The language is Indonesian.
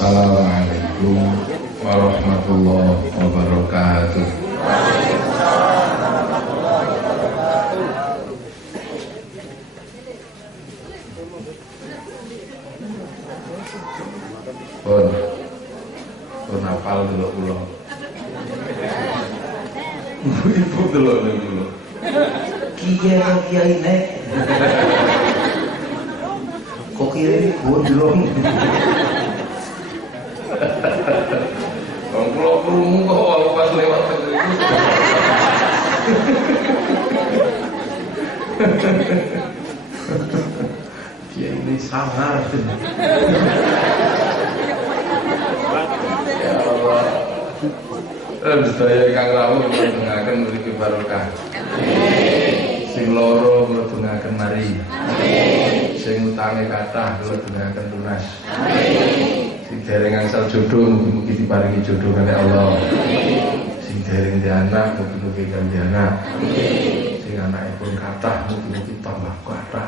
Assalamualaikum warahmatullahi wabarakatuh. Pun hafal dulu pulau. Ibu dulu dulu. Kiai nek. Kok kiai gondrong. Kalau kurung kok pas lewat itu. Kiai ini sangar. Ya Allah. Sedaya kang rawuh mlebetaken mriki barokah. Sing loro mlebetaken mari. Sing utange kathah mlebetaken lunas. Sing dereng angsal jodoh mugi-mugi diparingi jodoh kali Allah. Sing dereng di anak mugi-mugi ganti anak. Sing anakipun kathah mugi-mugi tambah kathah.